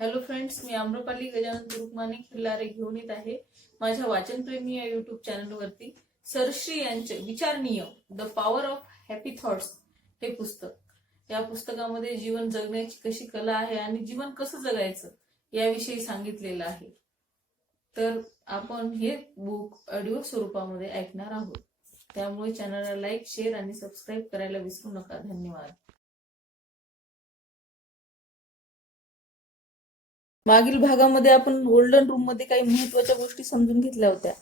Hello friends, मी आम्रपाली गजानन तुरुकमाने खिल्लारे घेऊन येत आहे माझ्या वाचनप्रेमी या युट्यूब चॅनलवरती सरश्री यांचे विचार नियम the power of happy thoughts हे पुस्तक. या पुस्तकामध्ये जीवन जगण्याची कशी कला आहे आणि जीवन कसं जगायचं याविषयी सांगितलेलं आहे. तर आपण हे बुक ऑडिओ स्वरूपामध्ये ऐकणार आहोत. त्यामुळे चॅनलला लाईक, शेअर आणि सबस्क्राईब करायला विसरू नका. धन्यवाद. मागील भागामध्ये आपण गोल्डन रूम मध्ये काही महत्वाच्या गोष्टी समजून घेतल्या होत्या.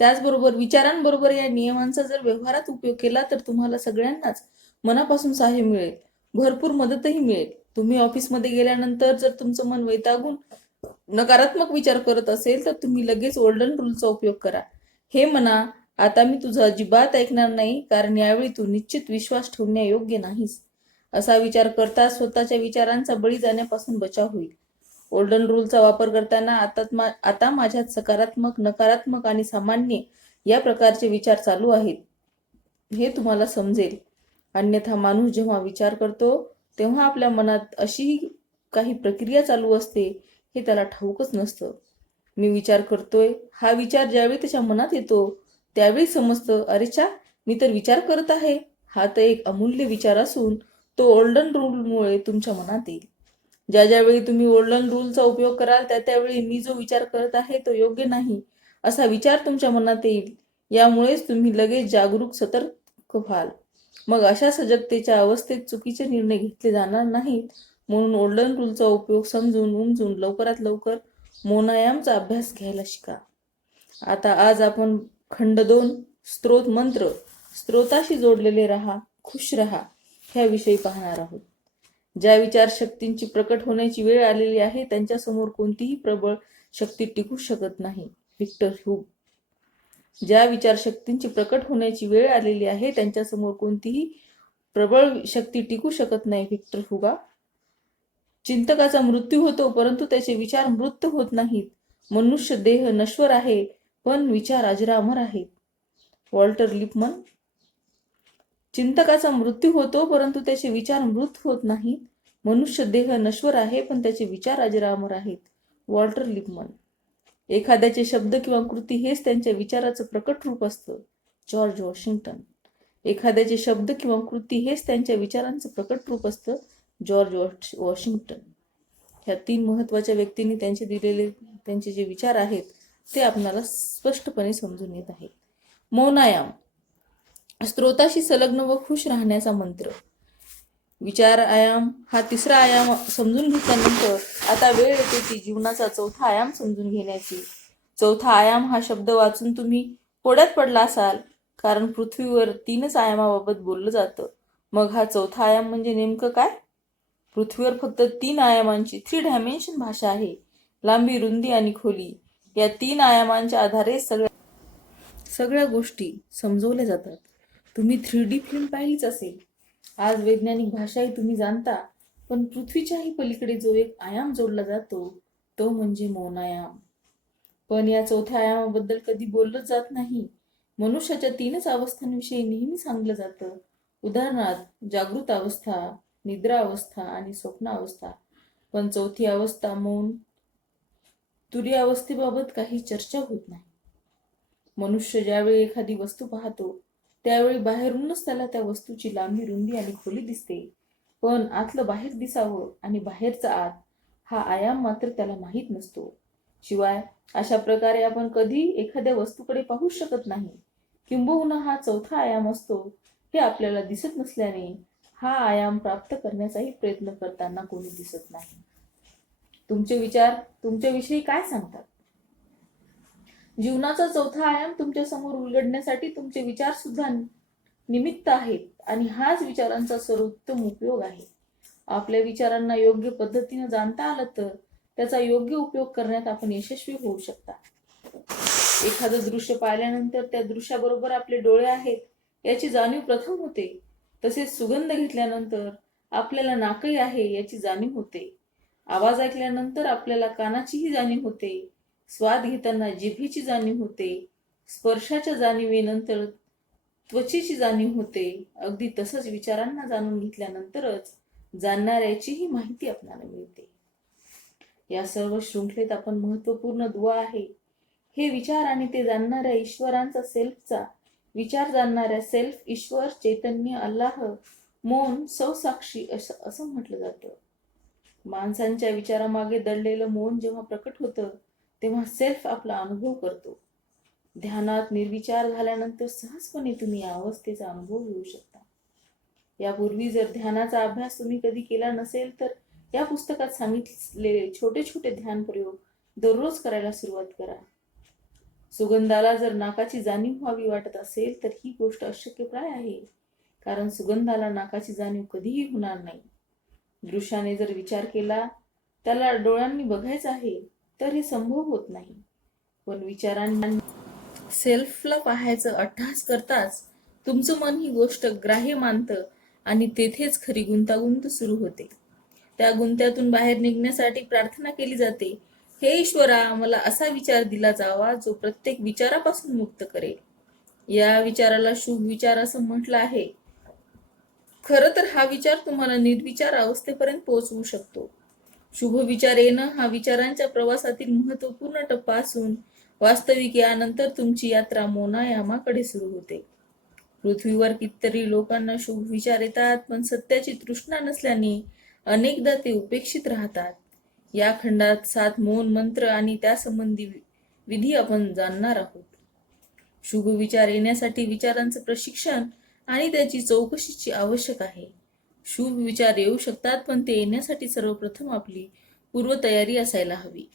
त्याचबरोबर विचारांबरोबर या नियमांचा जर व्यवहारात उपयोग केला तर तुम्हाला सगळ्यांनाच मनापासून सहाय्य मिळेल, भरपूर मदतही मिळेल. तुम्ही ऑफिसमध्ये गेल्यानंतर जर तुमचं मन वैतागून नकारात्मक विचार करत असेल तर तुम्ही लगेच गोल्डन रूलचा उपयोग करा. हे म्हणा, आता मी तुझं अजिबात ऐकणार नाही, कारण यावेळी तू निश्चित विश्वास ठेवण्यायोग्य नाहीस. असा विचार करता स्वतःच्या विचारांचा बळी जाण्यापासून बचाव होईल. गोल्डन रूलचा वापर करताना आता माझ्यात सकारात्मक, नकारात्मक आणि सामान्य या प्रकारचे विचार चालू आहेत हे तुम्हाला समजेल. अन्यथा माणूस जेव्हा विचार करतो तेव्हा आपल्या मनात अशी काही प्रक्रिया चालू असते हे त्याला ठाऊकच नसतं. मी विचार करतोय हा विचार ज्यावेळी त्याच्या मनात येतो त्यावेळी समजतं, अरे चा, मी तर विचार करत आहे. हा तर एक अमूल्य विचार असून तो गोल्डन रूलमुळे तुमच्या मनात येईल. ज्या ज्यावेळी तुम्ही गोल्डन रूलचा उपयोग कराल त्या त्यावेळी मी जो विचार करत आहे तो योग्य नाही असा विचार तुमच्या मनात येईल. यामुळेच तुम्ही लगेच जागरूक, सतर्क व्हाल. मग अशा सजगतेच्या अवस्थेत चुकीचे निर्णय घेतले जाणार नाहीत. म्हणून गोल्डन रूलचा उपयोग समजून उमजून लवकरात लवकर मोनायामचा अभ्यास घ्यायला शिका. आता आज आपण खंड 2 स्त्रोत मंत्र, स्त्रोताशी जोडलेले राहा, खुश रहा ह्याविषयी पाहणार आहोत. ज्या विचारशक्तींची प्रकट होण्याची वेळ आलेली आहे त्यांच्यासमोर कोणतीही प्रबळ शक्ती टिकू शकत नाही. Victor Hugo. ज्या विचारशक्तींची प्रकट होण्याची वेळ आलेली आहे त्यांच्यासमोर कोणतीही प्रबळ शक्ती टिकू शकत नाही. व्हिक्टर ह्यूगो. चिंतकाचा मृत्यू होतो परंतु त्याचे विचार मृत होत नाहीत. मनुष्य देह नश्वर आहे पण विचार अजरामर आहेत. Walter Lippmann. चिंतकाचा मृत्यू होतो परंतु त्याचे विचार मृत होत नाहीत. मनुष्य देह नश्वर आहे पण त्याचे विचार अजरामर आहेत. Walter Lippmann. एखाद्याचे शब्द किंवा कृती हेच त्यांच्या विचाराचं प्रकट रूप असतं. George Washington. एखाद्याचे शब्द किंवा कृती हेच त्यांच्या विचारांचं प्रकट रूप असतं. George Washington. ह्या 3 महत्वाच्या व्यक्तींनी त्यांचे जे विचार आहेत ते आपणाला स्पष्टपणे समजून येत आहेत. मौनायाम. स्त्रोताशी संलग्न व खुश राहण्याचा मंत्र. विचार आयाम हा 3रा आयाम समजून घेतल्यानंतर आता वेळ येते ती जीवनाचा 4था आयाम समजून घेण्याची. 4था आयाम हा शब्द वाचून तुम्ही कोड्यात पडला असाल, कारण पृथ्वीवर 3च आयामाबाबत बोललं जातं. मग हा 4था आयाम म्हणजे नेमकं काय? पृथ्वीवर फक्त 3 आयामांची 3 डायमेन्शन भाषा आहे. लांबी, रुंदी आणि खोली या 3 आयामांच्या आधारे सगळ्या गोष्टी समजवल्या जातात. तुम्ही 3D फिल्म पाहिलीच असेल. आज वैज्ञानिक भाषाही तुम्ही जाणता, पण पृथ्वीच्याही पलीकडे जो एक आयाम जोडला जातो तो म्हणजे मौनायाम. पण या 4थ्या आयामाबद्दल कधी बोललंच जात नाही. मनुष्याच्या 3च अवस्थांविषयी नेहमी सांगलं जातं. उदाहरणार्थ जागृत अवस्था, निद्रा अवस्था आणि स्वप्न अवस्था. पण 4थी अवस्था मौन, तुरीयावस्थेबाबत काही चर्चा होत नाही. मनुष्य ज्यावेळी एखादी वस्तू पाहतो त्यावेळी बाहेरूनच त्याला त्या वस्तूची लांबी, रुंदी आणि खोली दिसते, पण आतलं बाहेर दिसावं आणि बाहेरचा आत हा आयाम मात्र त्याला माहीत नसतो. शिवाय अशा प्रकारे आपण कधी एखाद्या वस्तूकडे पाहू शकत नाही. किंबहुना हा 4था आयाम असतो हे आपल्याला दिसत नसल्याने हा आयाम प्राप्त करण्याचाही प्रयत्न करताना कोणी दिसत नाही. तुमचे विचार तुमच्याविषयी काय सांगतात? जीवनाचा 4था आयाम तुमच्या समोर उलगडण्यासाठी तुमचे विचार सुद्धा निमित्त आहेत आणि हाच विचारांचा सर्वोत्तम उपयोग आहे. आपल्या विचारांना योग्य पद्धतीने जाणता आलं तर त्याचा योग्य उपयोग करण्यात आपण यशस्वी होऊ शकता. एखादं दृश्य पाहिल्यानंतर त्या दृश्याबरोबर आपले डोळे आहेत याची जाणीव प्रथम होते. तसेच सुगंध घेतल्यानंतर आपल्याला नाकही आहे याची जाणीव होते. आवाज ऐकल्यानंतर आपल्याला कानाचीही जाणीव होते. स्वाद घेताना जिभेची जाणीव होते. स्पर्शाच्या जाणीवेनंतर त्वचेची जाणीव होते. अगदी तसंच विचारांना जाणून घेतल्यानंतरच जाणणाऱ्याचीही माहिती आपल्याला मिळते. या सर्व शृंखलेत आपण महत्वपूर्ण दुवा आहे हे विचार आणि ते जाणणाऱ्या ईश्वरांचा सेल्फचा विचार जाणणाऱ्या सेल्फ ईश्वर चैतन्य अल्लाह मौन सौसाक्षी असं म्हटलं जातं. माणसांच्या विचारामागे दडलेलं मौन जेव्हा प्रकट होतं तेव्हा सेल्फ आपला अनुभव करतो. ध्यानात निर्विचार झाल्यानंतर सहजपणे तुम्ही या अवस्थेचा अनुभव घेऊ शकता. यापूर्वी जर ध्यानाचा अभ्यास तुम्ही कधी केला नसेल तर या पुस्तकात सांगितलेले छोटे छोटे ध्यान प्रयोग दररोज करायला सुरुवात करा. सुगंधाला जर नाकाची जाणीव व्हावी वाटत असेल तर ही गोष्ट अशक्यप्राय आहे, कारण सुगंधाला नाकाची जाणीव कधीही होणार नाही. दृश्याने जर विचार केला, त्याला डोळ्यांनी बघायचं आहे तर हे संभव होत नाही. पण विचारांनी सेल्फला पाहायचं अट्टहास करताच तुमचं मन ही गोष्ट ग्राह्य मानतं आणि तेथेच खरी गुंतागुंत सुरू होते. त्या गुंत्यातून बाहेर निघण्यासाठी प्रार्थना केली जाते, हे ईश्वरा, मला असा विचार दिला जावा जो प्रत्येक विचारापासून मुक्त करेल. या विचाराला शुभ विचार असं म्हटलं आहे. खरं तर हा विचार तुम्हाला निर्विचार अवस्थेपर्यंत पोहोचवू शकतो. शुभ विचार येणं हा विचारांच्या प्रवासातील महत्वपूर्ण टप्पा असून वास्तविक यानंतर तुमची यात्रा मोनायामाकडे सुरू होते. पृथ्वीवर कितीतरी लोकांना शुभ विचार येतात, पण सत्याची तृष्णा नसल्याने अनेकदा ते उपेक्षित राहतात. या खंडात 7 मौन मंत्र आणि त्यासंबंधी विधी आपण जाणणार आहोत. शुभ विचार येण्यासाठी विचारांचं प्रशिक्षण आणि त्याची चौकशीची आवश्यक आहे. शुभ विचार येऊ शकतात, पण ते येण्यासाठी सर्वप्रथम आपली पूर्वतयारी असायला हवी.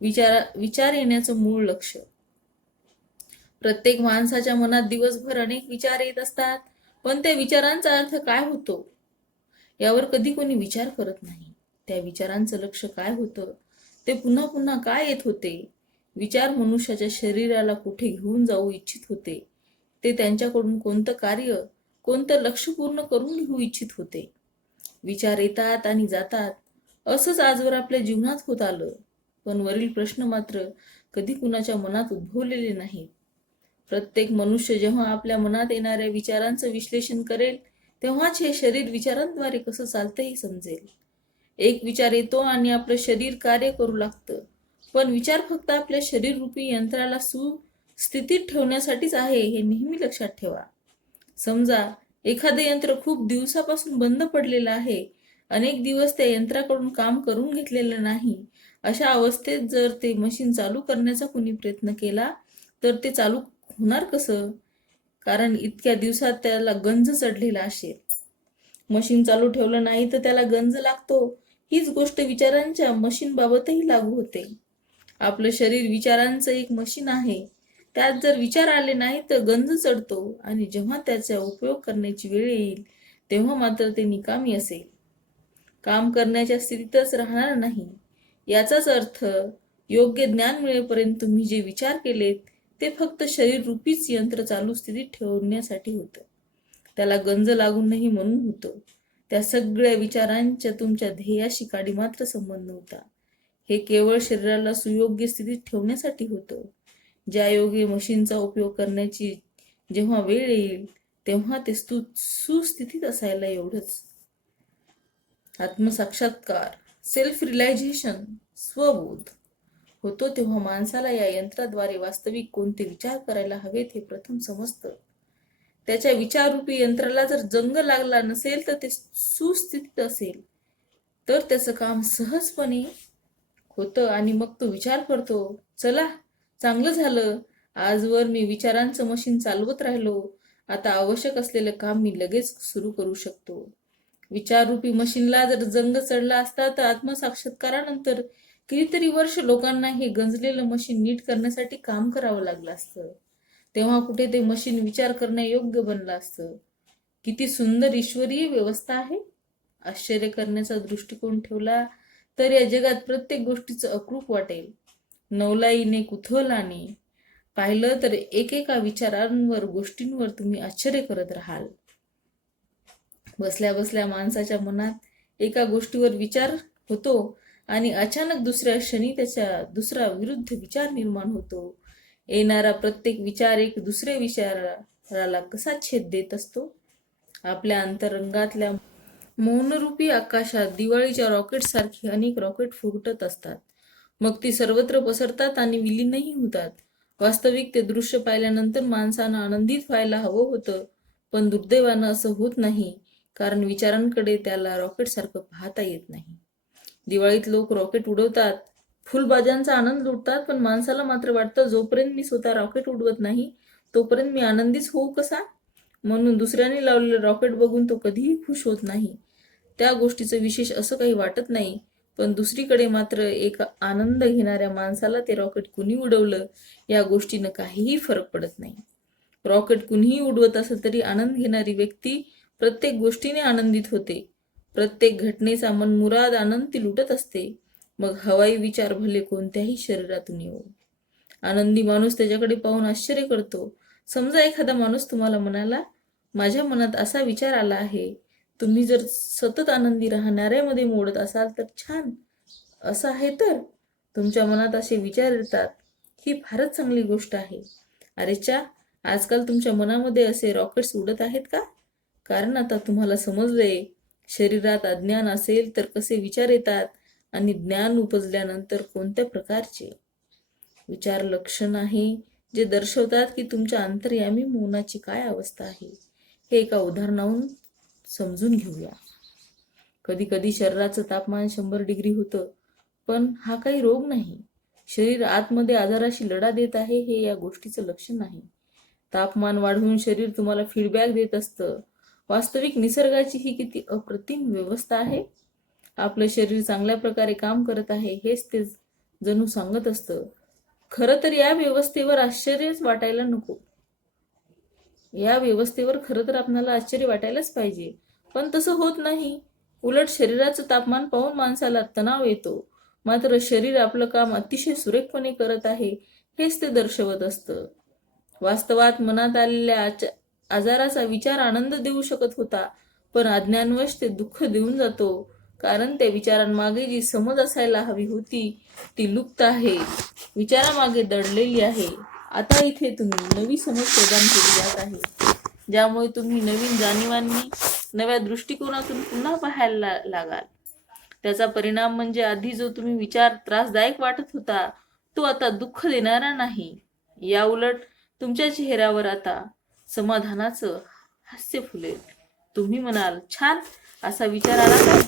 विचार येण्याचं मूळ लक्ष. प्रत्येक माणसाच्या मनात दिवसभर अनेक विचार येत असतात, पण त्या विचारांचा अर्थ काय होतो यावर कधी कोणी विचार करत नाही. त्या विचारांचं लक्ष काय होतं, ते पुन्हा पुन्हा काय येत होते, विचार मनुष्याच्या शरीराला कुठे घेऊन जाऊ इच्छित होते, ते त्यांच्याकडून कोणतं कार्य, कोणतं लक्ष पूर्ण करून घेऊ इच्छित होते. विचार येतात आणि जातात, असंच आजवर आपल्या जीवनात होत आलं. पण वरील प्रश्न मात्र कधी कुणाच्या मनात उद्भवलेले नाहीत. प्रत्येक मनुष्य जेव्हा आपल्या मनात येणाऱ्या विचारांचं विश्लेषण करेल तेव्हाच हे शरीर विचारांद्वारे कसं चालतं हे समजेल. एक विचार येतो आणि आपलं शरीर कार्य करू लागतं, पण विचार फक्त आपल्या शरीर रूपी यंत्राला सुस्थितीत ठेवण्यासाठीच आहे हे नेहमी लक्षात ठेवा. समजा एखादं यंत्र खूप दिवसापासून बंद पडलेलं आहे, अनेक दिवस त्या यंत्राकडून काम करून घेतलेलं नाही. अशा अवस्थेत जर ते मशीन चालू करण्याचा कोणी प्रयत्न केला तर ते चालू होणार कसं? कारण इतक्या दिवसात त्याला गंज चढलेला असेल. मशीन चालू ठेवलं नाही तर त्याला गंज लागतो. हीच गोष्ट विचारांच्या मशीन बाबतही लागू होते. आपलं शरीर विचारांचं एक मशीन आहे. त्यात जर विचार आले नाही तर गंज चढतो आणि जेव्हा त्याचा उपयोग करण्याची वेळ येईल तेव्हा मात्र ते निकामी असेल, काम करण्याच्या स्थितीतच राहणार नाही. याचाच अर्थ योग्य ज्ञान मिळेपर्यंत तुम्ही जे विचार केलेत ते फक्त शरीर रूपीच यंत्र चालू स्थितीत ठेवण्यासाठी होतं. त्याला गंज लागून नाही म्हणून होतं. त्या सगळ्या विचारांच्या तुमच्या ध्येयाशी काडी मात्र संबंध नव्हता. हे केवळ शरीराला सुयोग्य स्थितीत ठेवण्यासाठी होतं. ज्या योगे मशीनचा उपयोग करण्याची जेव्हा वेळ येईल तेव्हा ते सुस्थितीत असायला एवढंच. आत्मसाक्षात्कार, सेल्फ रिलायझेशन, स्वबोध होतो तेव्हा माणसाला या यंत्राद्वारे वास्तविक कोणते विचार करायला हवेत हे प्रथम समजतं. त्याच्या विचाररूपी यंत्राला जर जंग लागला नसेल तर ते सुस्थितीत असेल तर त्याचं काम सहजपणे होतं आणि मग तो विचार करतो, चला चांगलं झालं, आजवर मी विचारांचं मशीन चालवत राहिलो, आता आवश्यक असलेलं काम मी लगेच सुरू करू शकतो. विचाररूपी मशीनला जर जंग चढला असता तर आत्मसाक्षात्कारानंतर कितीतरी वर्ष लोकांना हे गंजलेलं मशीन नीट करण्यासाठी काम करावं लागलं असतं. तेव्हा कुठे ते मशीन विचार करण्यायोग्य बनलं असतं. किती सुंदर ईश्वरीय व्यवस्था आहे. आश्चर्य करण्याचा दृष्टिकोन ठेवला तर या जगात प्रत्येक गोष्टीचं अक्रूप वाटेल. नवलाईने कुतूहलाने पाहिलं तर एकेका विचारांवर, गोष्टींवर तुम्ही आश्चर्य करत राहाल. बसल्या बसल्या माणसाच्या मनात एका गोष्टीवर विचार होतो आणि अचानक दुसऱ्या क्षणी त्याच्या दुसरा विरुद्ध विचार निर्माण होतो. येणारा प्रत्येक विचार एक दुसऱ्या विचाराला कसा छेद देत असतो. आपल्या अंतरंगातल्या मौनरूपी आकाशात दिवाळीच्या रॉकेटसारखी अनेक रॉकेट फुटत असतात. मग ती सर्वत्र पसरतात आणि विलीनही होतात. वास्तविक ते दृश्य पाहिल्यानंतर माणसानं आनंदित व्हायला हवं होतं, पण दुर्दैवानं असं होत नाही, कारण विचारांकडे त्याला रॉकेटसारखं पाहता येत नाही. दिवाळीत लोक रॉकेट उडवतात, फुलबाजांचा आनंद लुटतात, पण माणसाला मात्र वाटतं जोपर्यंत मी स्वतः रॉकेट उडवत नाही, तोपर्यंत मी आनंदीच होऊ कसा? म्हणून दुसऱ्याने लावलेलं रॉकेट बघून तो कधीही खुश होत नाही. त्या गोष्टीचं विशेष असं काही वाटत नाही, पण दुसरीकडे मात्र एक आनंद घेणाऱ्या माणसाला ते रॉकेट कुणी उडवलं या गोष्टीनं काहीही फरक पडत नाही. रॉकेट कुणीही उडवत असलं तरी आनंद घेणारी व्यक्ती प्रत्येक गोष्टीने आनंदित होते. प्रत्येक घटनेचा मनमुराद आनंद ती लुटत असते. मग हवाई विचार भले कोणत्याही शरीरातून येवो. आनंदी माणूस त्याच्याकडे पाहून आश्चर्य करतो. समजा एखादा माणूस तुम्हाला म्हणाला, माझ्या मनात असा विचार आला आहे. तुम्ही जर सतत आनंदी राहणाऱ्यामध्ये मोडत असाल तर छान. असं आहे तर तुमच्या मनात असे विचार येतात, ही फारच चांगली गोष्ट आहे. अरे चा, आजकाल तुमच्या मनामध्ये असे रॉकेट्स उडत आहेत का? कारण आता तुम्हाला समजले, शरीरात अज्ञान असेल तर कसे विचार येतात आणि ज्ञान उपजल्यानंतर कोणत्या प्रकारचे विचार लक्षण आहे जे दर्शवतात की तुमच्या अंतर्यामी मौनाची काय अवस्था आहे. हे एका उदाहरणावरून समजून घेऊया. कधी कधी शरीराचं तापमान 100 डिग्री होतं, पण हा काही रोग नाही. शरीर आतमध्ये आजाराशी लढा देत आहे हे या गोष्टीचं लक्षण नाही. तापमान वाढवून शरीर तुम्हाला फीडबॅक देत असतं. वास्तविक निसर्गाची ही किती अप्रतिम व्यवस्था आहे. आपलं शरीर चांगल्या प्रकारे काम करत आहे हेच ते जणू सांगत असतं. खरं तर या व्यवस्थेवर आश्चर्यच वाटायला नको. या व्यवस्थेवर खरं तर आपल्याला आश्चर्य वाटायलाच पाहिजे, पण तसं होत नाही. उलट शरीराचं तापमान पाहून माणसाला तणाव येतो. मात्र शरीर आपलं काम अतिशय सुरेखपणे करत आहे हेच ते दर्शवत असतं. वास्तवात मनात आलेल्या आजाराचा विचार आनंद देऊ शकत होता, पण अज्ञानवश ते दुःख देऊन जातो. कारण त्या विचारांमागे जी समज असायला हवी होती ती लुप्त आहे, विचारामागे दडलेली आहे. आता इथे तुम्ही नवी समज प्रदान केली जात आहे, ज्यामुळे तुम्ही नवीन जाणीवांनी नव्या दृष्टिकोनातून पुन्हा पाहायला लागाल. त्याचा परिणाम म्हणजे आधी जो तुम्ही विचार त्रासदायक वाटत होता तो आता दुःख देणारा नाही. या उलट तुमच्या चेहऱ्यावर आता समाधानाचं हास्य फुलेल. तुम्ही म्हणाल, छान असा विचार आला काय?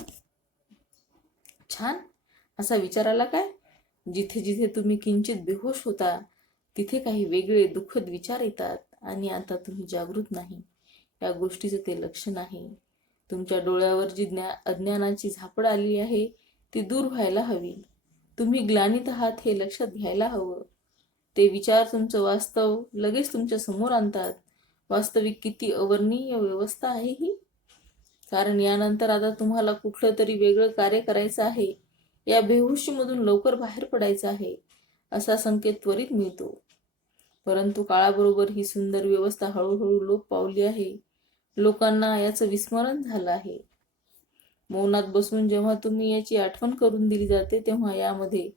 छान असा विचार आला काय? जिथे जिथे तुम्ही किंचित बेहोश होता तिथे काही वेगळे दुःखद विचार येतात आणि आता तुम्ही जागृत नाही. या गोष्टीचं ते लक्षण आहे. तुमच्या डोळ्यावर जी अज्ञानाची झापड आली आहे ती दूर व्हायला हवी. तुम्ही ग्लानीत आहात हे लक्षात घ्यायला हवं. ते विचार तुमचं वास्तव लगेच तुमच्या समोर आणतात. वास्तविक किती अवर्णनीय व्यवस्था आहे ही. कारण यानंतर आता तुम्हाला कुठलं तरी वेगळं कार्य करायचं आहे. या बेहोशीमधून लवकर बाहेर पडायचं आहे असा संकेत त्वरित मिळतो. परंतु काळाबरोबर ही सुंदर व्यवस्था हळूहळू लोप पावली आहे. लोकांना याचं विस्मरण झालं आहे. मौनात बसून जेव्हा तुम्ही याची आठवण करून दिली जाते तेव्हा यामध्ये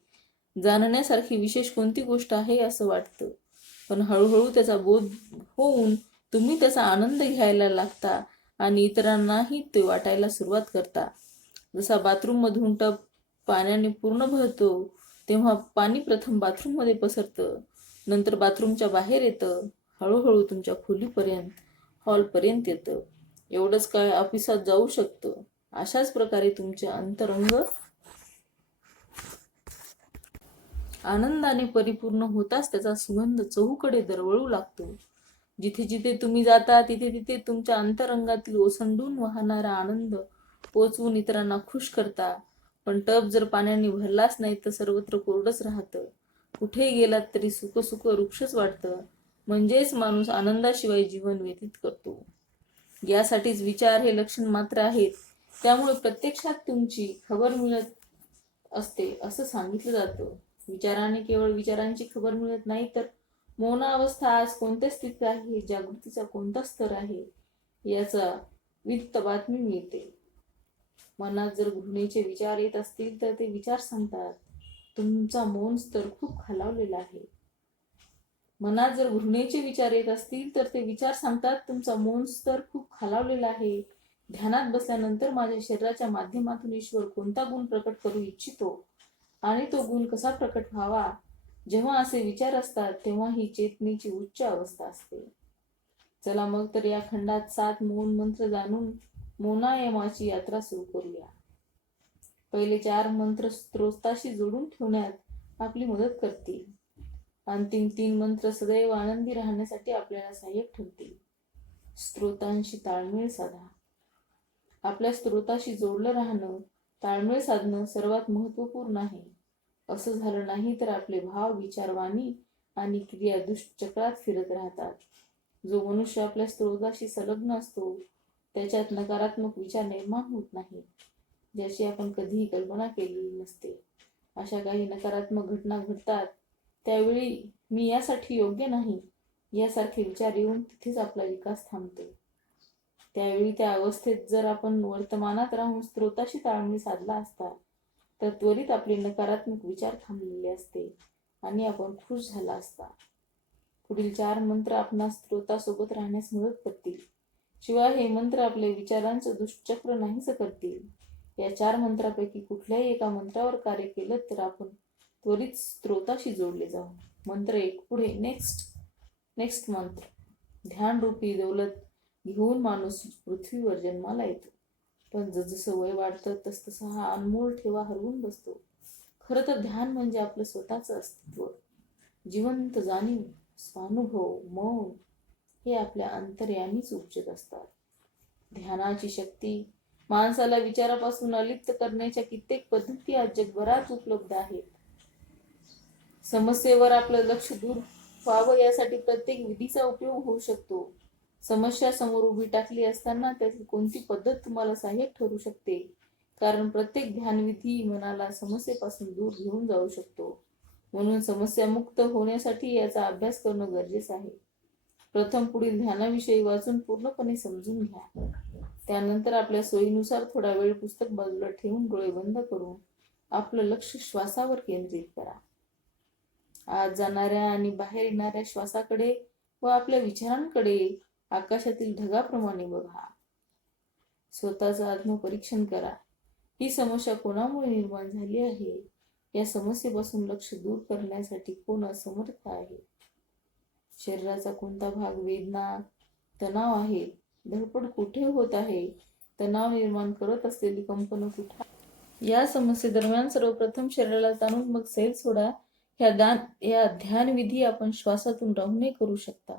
जाणण्यासारखी विशेष कोणती गोष्ट आहे असं वाटतं. पण हळूहळू त्याचा बोध होऊन तुम्ही त्याचा आनंद घ्यायला लागता आणि इतरांनाही ते वाटायला सुरुवात करता. जसा बाथरूम मधून टब पाण्याने पूर्ण भरतो तेव्हा पाणी प्रथम बाथरूममध्ये पसरतं, नंतर बाथरूमच्या बाहेर येतं, हळूहळू तुमच्या खोलीपर्यंत, हॉलपर्यंत येतं. एवढंच काय ऑफिसात जाऊ शकतं. अशाच प्रकारे तुमचे अंतरंग आनंदाने परिपूर्ण होताच त्याचा सुगंध चहूकडे दरवळू लागतो. जिथे जिथे तुम्ही जाता तिथे तिथे तुमच्या अंतरंगातील ओसंडून वाहणारा आनंद पोचवून इतरांना खुश करता. पण टब जर पाण्याने भरलाच नाही तर सर्वत्र कोरडच राहतं. कुठेही गेलात तरी सुख सुख वृक्षच वाटतं. म्हणजेच माणूस आनंदाशिवाय जीवन व्यतीत करतो. यासाठीच विचार हे लक्षण मात्र आहेत. त्यामुळे प्रत्यक्षात तुमची खबर मिळत असते असं सांगितलं जातं. विचाराने केवळ विचारांची खबर मिळत नाही तर मौन अवस्था आज कोणत्या स्थितीत आहे, जागृतीचा कोणता स्तर आहे याचा वित्त बातमी मिळते. मनात जर घृणेचे विचार येत असतील तर ते विचार सांगतात तुमचा मौन स्तर खूप खालावलेला आहे. मनात जर घृणेचे विचार येत असतील तर ते विचार सांगतात तुमचा मौन स्तर खूप खालावलेला आहे. ध्यानात बसल्यानंतर माझ्या शरीराच्या माध्यमातून ईश्वर कोणता गुण प्रकट करू इच्छितो आणि तो गुण कसा प्रकट व्हावा, जेव्हा असे विचार असतात तेव्हा ही चेतनेची उच्च अवस्था असते. चला मग तर या खंडात 7 मौन मंत्र जाणून मौनायमाची यात्रा सुरू करूया. पहिले 4 मंत्र स्त्रोताशी जोडून ठेवण्यात आपली मदत करतील. अंतिम 3 मंत्र सदैव आनंदी राहण्यासाठी आपल्याला सहाय्यक ठरतील. स्त्रोतांशी ताळमेळ साधा. आपल्या स्त्रोताशी जोडलं राहणं, ताळमेळ साधणं सर्वात महत्त्वपूर्ण आहे. असं झालं नाही तर आपले भाव, विचार, वाणी आणि क्रिया दुष्चक्रात फिरत राहतात. जो मनुष्य आपल्या स्त्रोताशी संलग्न असतो त्याच्यात नकारात्मक विचार निर्माण होत नाही, ज्याची आपण कधीही कल्पना केली नसते. अशा काही नकारात्मक घटना घडतात त्यावेळी मी यासाठी योग्य नाही यासारखे विचार येऊन तिथेच आपला विकास थांबतो. त्यावेळी त्या अवस्थेत जर आपण वर्तमानात राहून स्त्रोताशी ताळमेळ साधला असता तर त्वरित आपले नकारात्मक विचार थांबलेले असते आणि आपण खुश झाला असता. पुढील 4 मंत्र आपणास स्त्रोतासोबत राहण्यास मदत करतील. शिवाय हे मंत्र आपल्या विचारांचं दुष्चक्र नाहीसं करतील. या 4 मंत्रापैकी कुठल्याही एका मंत्रावर कार्य केलं तर आपण त्वरित स्त्रोताशी जोडले जाऊ. मंत्र 1 पुढे. नेक्स्ट मंत्र. ध्यानरूपी दौलत घेऊन माणूस पृथ्वीवर जन्माला येतो, पण जसजसं वय वाढतं तसतसा हा अनमोल ठेवा हरवून बसतो. खरं तर ध्यान म्हणजे आपलं स्वतःचं अस्तित्व, जिवंत जाणीव, स्वानुभव, मौन हे आपल्या अंतर्यामीच उपजत असतात. ध्यानाची शक्ती माणसाला विचारापासून अलिप्त करण्याच्या कित्येक पद्धती आज जगभरात उपलब्ध आहेत. समस्येवर आपलं लक्ष दूर व्हावं यासाठी प्रत्येक विधीचा उपयोग होऊ शकतो. समस्या समोर उभी टाकली असताना त्याची कोणती पद्धत तुम्हाला सहाय्यक ठरू शकते, कारण प्रत्येक ध्यानविधी मनाला समस्येपासून दूर घेऊन जाऊ शकतो. म्हणून समस्यामुक्त होण्यासाठी याचा अभ्यास करणं गरजेचं आहे. प्रथम पुढील ध्यानाविषयी वाचून पूर्णपणे समजून घ्या. त्यानंतर आपल्या सोयीनुसार थोडा वेळ पुस्तक बाजूला ठेवून डोळे बंद करून आपलं लक्ष श्वासावर केंद्रित करा. आत जाणाऱ्या आणि बाहेर येणाऱ्या श्वासाकडे व आपल्या विचारांकडे आकाशातील ढगाप्रमाणे बघा. स्वतःचं आत्मपरीक्षण करा. ही समस्या कोणामुळे निर्माण झाली आहे? या समस्येपासून लक्ष दूर करण्यासाठी कोण असमर्थ आहे? शरीराचा कोणता भाग वेदना, तणाव आहे? धडपड कुठे होत आहे? तणाव निर्माण करत असलेली कंपनं कुठे? या समस्येदरम्यान सर्वप्रथम शरीराला ताणून मग सैल सोडा. या ध्यानविधी आपण श्वासातून राहूनही करू शकता.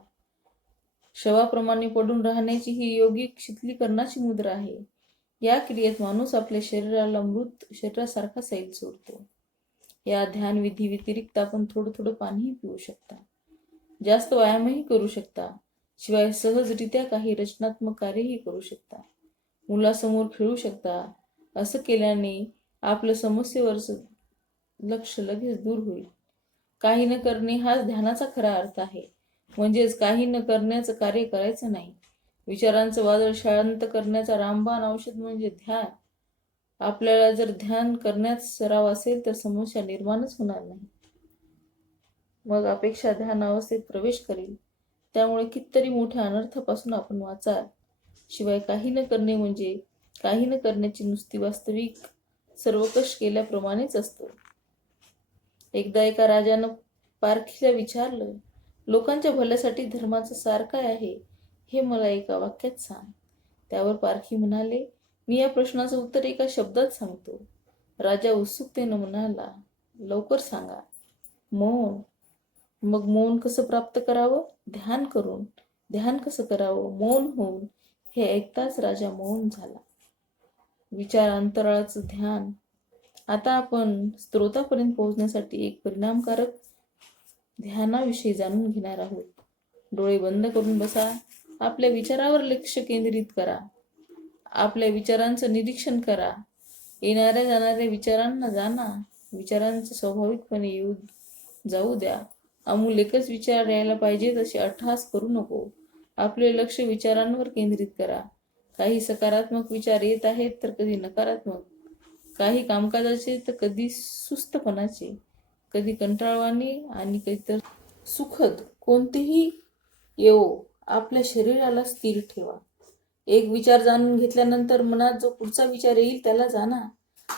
शवाप्रमाणे पडून राहण्याची ही योगिक शीतलीकरणाची मुद्रा आहे. या क्रियेत माणूस आपल्या शरीराला मृत शरीरासारखा सैल सोडतो. या ध्यानविधी व्यतिरिक्त आपण थोडं थोडं पाणीही पिऊ शकता. जास्त व्यायामही करू शकता. शिवाय सहजरित्या काही रचनात्मक कार्यही करू शकता. मुलासमोर खेळू शकता. असं केल्याने आपलं समस्येवरचं लक्ष लगेच दूर होईल. काही न करणे हाच ध्यानाचा खरा अर्थ आहे. म्हणजेच काही न करण्याचं कार्य करायचं नाही. विचारांचं वादळ शांत करण्याचा रामबाण औषध म्हणजे ध्यान. आपल्याला जर ध्यान करण्याचा सराव असेल तर समस्या निर्माणच होणार नाही. मग अपेक्षा ध्यान अवस्थेत प्रवेश करेल. त्यामुळे कितीतरी मोठ्या अनर्थापासून आपण वाचाल. शिवाय काही न करणे म्हणजे काही न करण्याची नुसती वास्तविक सर्वकष केल्याप्रमाणेच असतं. एकदा एका राजानं पारखीला विचारलं, लोकांच्या भल्यासाठी धर्माचं सार काय आहे? हे मला एका वाक्यात सांग. त्यावर पारखी म्हणाले, मी या प्रश्नाचं उत्तर एका शब्दात सांगतो. राजा उत्सुकतेनं म्हणाला, लवकर सांगा. मौन. मग मौन कसं प्राप्त करावं? ध्यान करून. ध्यान कसं करावं? मौन होऊन. हे ऐकताच राजा मौन झाला. विचार अंतराळाचं ध्यान. आता आपण स्त्रोतापर्यंत पोहोचण्यासाठी एक परिणामकारक ध्यानाविषयी जाणून घेणार आहोत. डोळे बंद करून बसा. आपल्या विचारावर लक्ष केंद्रित करा. आपल्या विचारांचं निरीक्षण करा. येणाऱ्या जाणाऱ्या विचारांना जाणा. विचारांचं स्वाभाविकपणे येऊ जाऊ द्या. अमूल एकच विचार यायला पाहिजेत असे अट्टहास करू नको. आपले लक्ष विचारांवर केंद्रित करा. काही सकारात्मक विचार येत आहेत तर कधी नकारात्मक, काही कामकाजाचे तर कधी सुस्तपणाचे, कधी कंटाळवाणे आणि कधी तर सुखद. कोणतेही येवो, आपल्या शरीराला स्थिर ठेवा. एक विचार जाणून घेतल्यानंतर मनात जो पुढचा विचार येईल त्याला जाणा.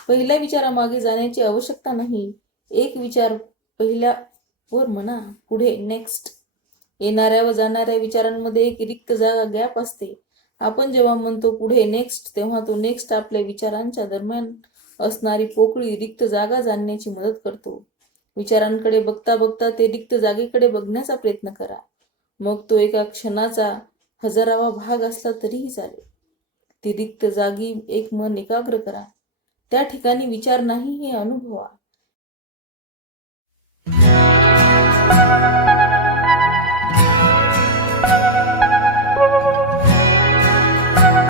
पहिल्या विचारामागे जाण्याची आवश्यकता नाही. एक विचार पहिल्यावर म्हणा, पुढे नेक्स्ट. येणाऱ्या व जाणाऱ्या विचारांमध्ये एक रिक्त जागा गॅप असते. आपण जेव्हा म्हणतो पुढे नेक्स्ट, तेव्हा तो नेक्स्ट आपल्या विचारांच्या दरम्यान असणारी पोकळी रिक्त जागा जाणण्याची मदत करतो. विचारांकडे बघता बघता ते रिक्त जागेकडे बघण्याचा प्रयत्न करा. मग तो एका क्षणाचा 1000वा भाग असला तरीही चालेल. ती रिक्त जागी एक मन एकाग्र करा. त्या ठिकाणी विचार नाही हे अनुभवा.